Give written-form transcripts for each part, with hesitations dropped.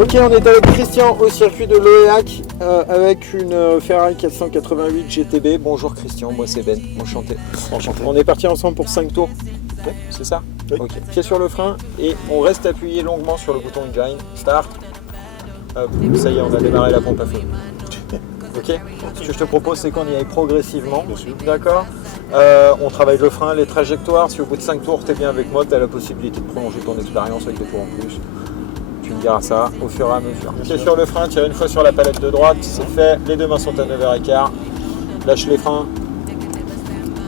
Ok, on est avec Christian au circuit de Loéac avec une Ferrari 488 GTB. Bonjour Christian, moi c'est Ben, enchanté. Enchanté. On est parti ensemble pour 5 tours, Oui. c'est ça? Oui. Ok, pied sur le frein et on reste appuyé longuement sur le bouton engine, start. Hop, ça y est, on a démarré la pompe à feu. Ok. Ce que je te propose, c'est qu'on y aille progressivement. Bien sûr. D'accord. On travaille le frein, les trajectoires. Si au bout de 5 tours, tu es bien avec moi, tu as la possibilité de prolonger ton expérience avec des tours en plus. Tu me diras ça au fur et à mesure. Pied sur le frein, tire une fois sur la palette de droite, c'est fait. Les deux mains sont à 9h15. Lâche les freins.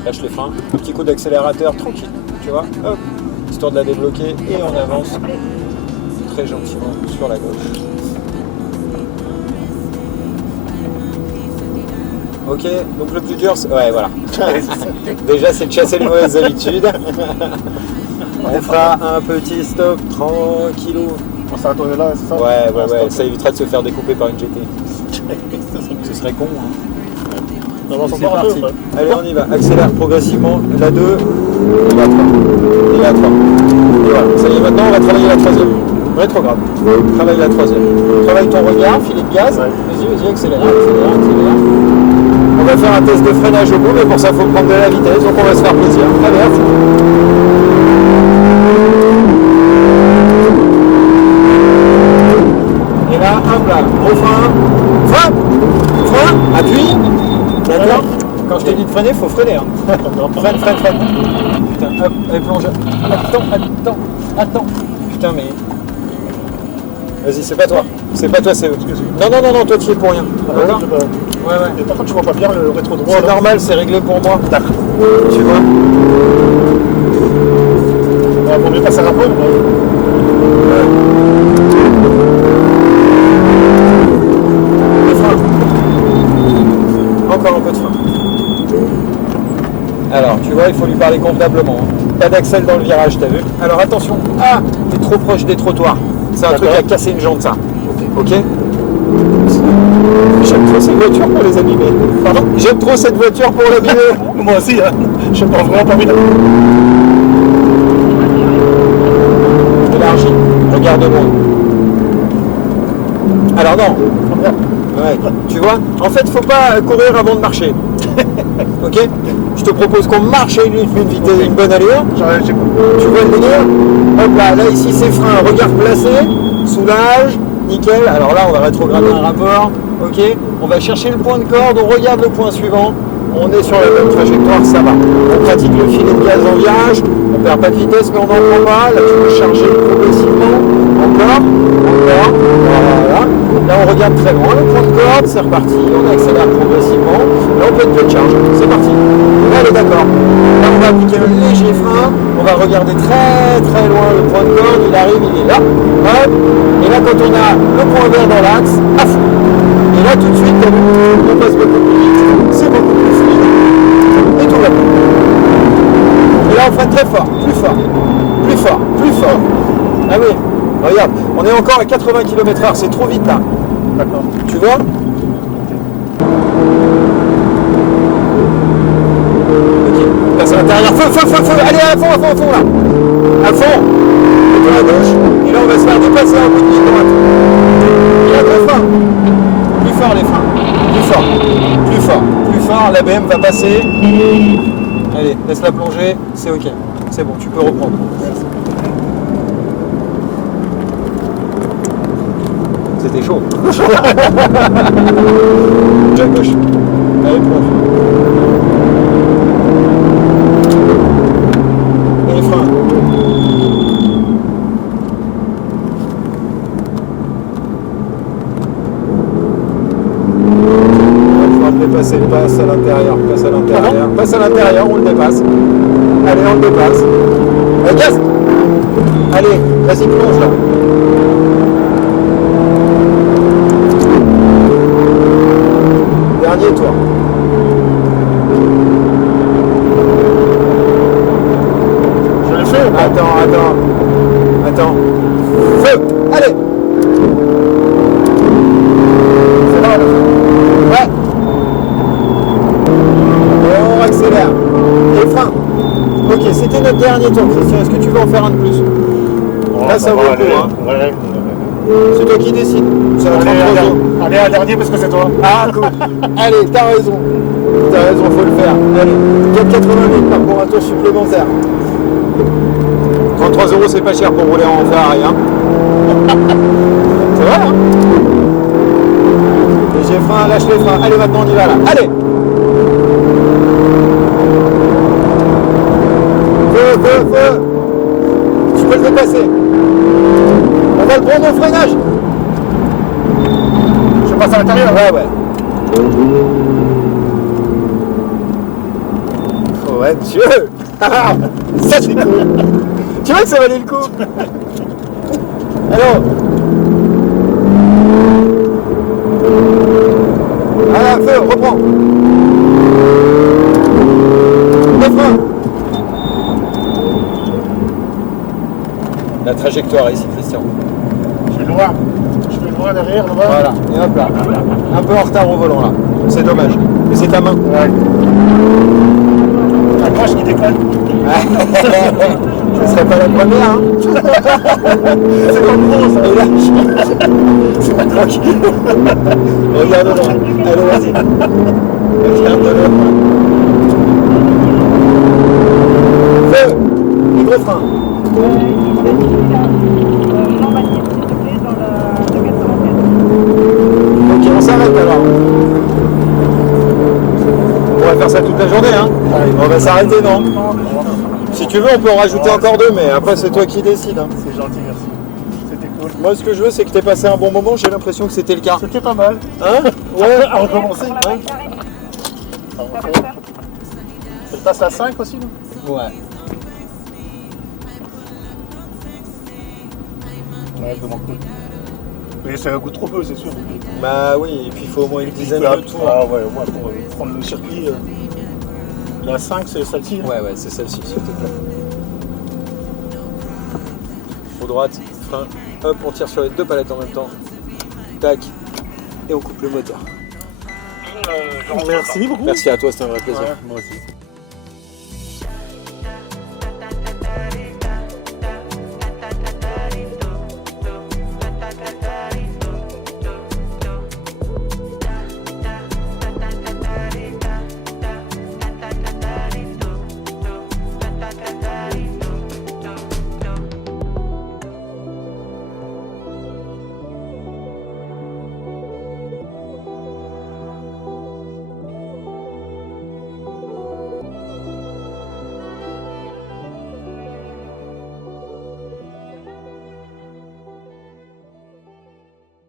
Lâche les freins. Un petit coup d'accélérateur, tranquille. Tu vois, hop, histoire de la débloquer. Et on avance très gentiment sur la gauche. Ok, donc le plus dur, c'est... Ouais, voilà. Déjà, c'est de chasser les mauvaises habitudes. On fera un petit stop tranquillou. On s'est retourné là, c'est ça? Ouais, ça évitera de se faire découper par une GT. Ce serait con, hein. On avance C'est encore un peu, parti. ouais. Allez, on y va. Accélère progressivement. La 2, et la 3. Et la 3. Et voilà, ça y est, maintenant, on va travailler la 3e. Rétrograde. Travaille la 3e. Travaille ton regard, filet de gaz. Ouais. Vas-y, accélère. On va faire un test de freinage au bout, mais pour ça, il faut prendre de la vitesse, donc on va se faire plaisir. Allez, hop. Et là, hop là, gros frein, appuie. D'accord. Quand je te dis de freiner, il faut freiner. Hein. Freine. Putain, hop, allez, plonge. Attends. Putain, mais... Vas-y, c'est pas toi, c'est eux. Non, toi tu y es pour rien. D'accord. Ouais. Et par contre, tu vois pas bien le rétro droit. C'est normal, c'est réglé pour moi. D'accord. Tu vois. Vaut mieux passer un peu. Le frein. Encore un peu de frein. Alors, tu vois, il faut lui parler convenablement. Pas d'accel dans le virage, t'as vu? Alors attention. Ah, t'es trop proche des trottoirs. C'est un truc à casser une jambe, ça. Ok. J'aime trop cette voiture pour les abîmer. Pardon? J'aime trop cette voiture pour l'abîmer. Moi aussi, hein. Je n'ai vraiment pas envie de... Élargie. Regarde-moi. Alors non. Ouais. Tu vois? En fait, faut pas courir avant de marcher. Ok? Je te propose qu'on marche à une vitesse, une bonne allure. Tu vois le délire? Hop là, ici c'est frein, regard placé, soulage, nickel. Alors là, on va rétrograder un rapport. Ok? On va chercher le point de corde, on regarde le point suivant. On est sur la même trajectoire, ça va. On pratique le filet de gaz en virage. On perd pas de vitesse, mais on n'en prend pas. Là, tu peux charger progressivement. Encore. Voilà. Là, on regarde très loin le point de corde. C'est reparti. On accélère progressivement. Là, on peut être de charge. C'est parti. Là, elle est d'accord. Là, on va appliquer un léger frein. On va regarder très loin le point de corde. Il arrive, il est là. Hop. Et là, quand on a le point vert dans l'axe, à fond. Et là, tout de suite, on passe beaucoup plus vite. C'est beaucoup plus fluide. Et tout va bien. Et là, on freine très fort. Plus fort. Ah oui. Regarde, on est encore à 80 km/h. C'est trop vite là. D'accord. Tu vois? Ok. Passe à l'intérieur. Feu. Allez, à fond là. À fond. Et à gauche. Et là, on va se faire dépasser un bout de ligne droite. Et à deux freins. Plus fort les freins. Plus fort. La BM va passer. Allez, laisse-la plonger. C'est ok. C'est bon, tu peux reprendre. C'était chaud. À gauche. Allez, plonge. Et les freins. Dépasser, passe à l'intérieur, on le dépasse. Allez, on le dépasse. Allez, gaz. Allez, vas-y, plonge là. Dernier tour. Je l'ai fait ou pas? Attends. Feu. Allez. C'est là, le feu. Ouais. On accélère. Et frein. Ok, c'était notre dernier tour, Christian. Est-ce que tu veux en faire un de plus? Là, ça vaut le coup. Hein. Ouais. C'est toi qui décides. Ça va Allez, prendre 3 euros. allez, un dernier parce que c'est toi. Ah, cool. Allez, t'as raison. T'as raison, faut le faire. Allez, 4,80 000 pour un tour supplémentaire. 33 euros, c'est pas cher pour rouler en Ferrari. Hein. C'est vrai, hein. Léger frein, lâche les freins. Allez, maintenant on y va là. Allez. Feu. Tu peux le dépasser. On va le prendre au freinage. Je passe à l'intérieur. Ouais. Ouais, monsieur. Ça c'est cool. Tu vois que ça valait le coup. Alors. Voilà, feu, reprends. Le frein. La trajectoire ici, Christian. Je vais loin derrière, là-bas. Voilà, et hop là. Un peu en retard au volant là. C'est dommage. Mais c'est ta main. Ouais. La gauche qui déconne. Ce serait pas la première, hein. C'est pas gros, ça. Et là, tranquille. Regarde-le. Allez, vas-y. Regarde-le. Feu. Les gros freins. Ok, on s'arrête alors. On pourrait faire ça toute la journée, hein. On va s'arrêter, non? Si tu veux, on peut en rajouter encore 2, mais après c'est toi qui décides. Hein. C'est gentil, merci. C'était cool. Moi, ce que je veux, c'est que tu aies passé un bon moment. J'ai l'impression que c'était le cas. C'était pas mal. Hein? Ouais. À recommencer. Hein? Ça passe à 5 aussi, non? Ouais. Ouais, vraiment cool. Mais c'est un goût trop peu, c'est sûr. Bah oui, et puis il faut au moins une dizaine de tours. Ah ouais, au moins pour prendre le circuit. La 5, c'est celle-ci. Hein. Ouais, c'est celle-ci, s'il te plaît. Au droite, frein. Hop, on tire sur les 2 palettes en même temps. Tac. Et on coupe le moteur. Merci beaucoup. Merci à toi, c'était un vrai plaisir. Ouais, moi aussi.